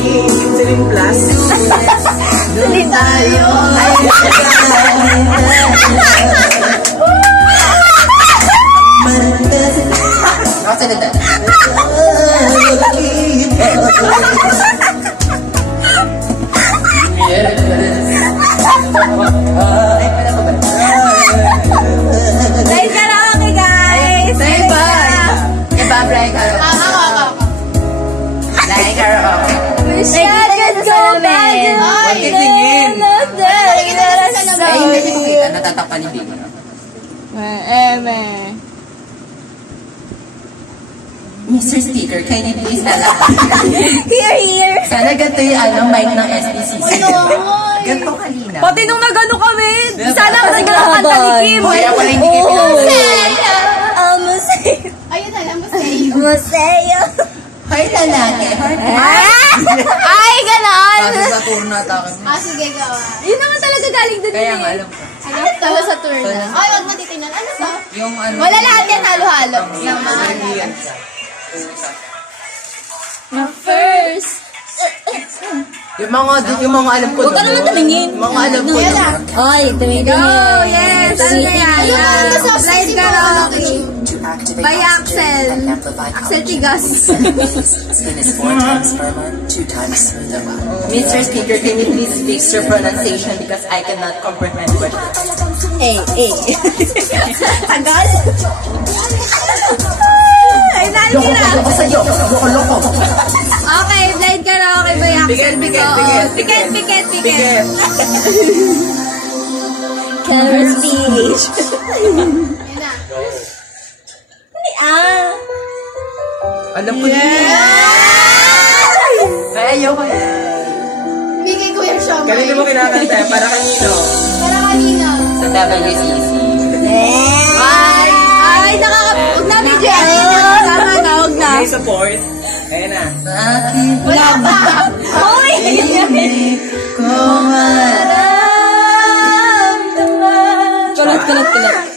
Celine Plus. Celine tayo. Ako salita. Live karaoke, guys! Iba, blind karaoke. Blind karaoke. Wish I could go back to Huwag titingin. Ay, hindi kita. Natatakpan ni Bigo. Mr. Speaker, can you please tell us? Here. Sana ganito yung mic ng SDCC. Ganito kalina. Pati nung nagano kami, sana nagano kanta ni Kim. Kaya pala hindi kayo pinag-usay. Museo. Ayun na lang, museo. Museo. Hoy, lalaki. Ay, ganon. Kasi sa tour na atake. Sige, gawa. Yun naman talaga galing dun. Kaya nga, alam ko. Ano to? Sa tour na. Ay, huwag mo titingnan. Ano to? Yung ano. Wala lahat yan, halo-halo. My first. Yung mga alam ko. Huwag ka naman tumingin. Mga alam ko. Ay, tumingin. Oh, yes. Ano na yan? Live karaoke. By Axel. Axel Tigas. Mr. Speaker, can you please fix your pronunciation because I cannot comprehend what Tagal. Ay, nalila. Loko sa'yo. Loko. Okay, blind karaoke by Axel. Piket. Piket. Color speech. Alam ko din. Kaya ayoko yan. Bigay ko yung siomay. Kanino mo kinakanta? Para kanino? Para kanino? sa WCC. Ay, huwag na video. Tama na, huwag na. May support. Ayan na. Wala pa. Uy! Ko maramdaman. Kulot.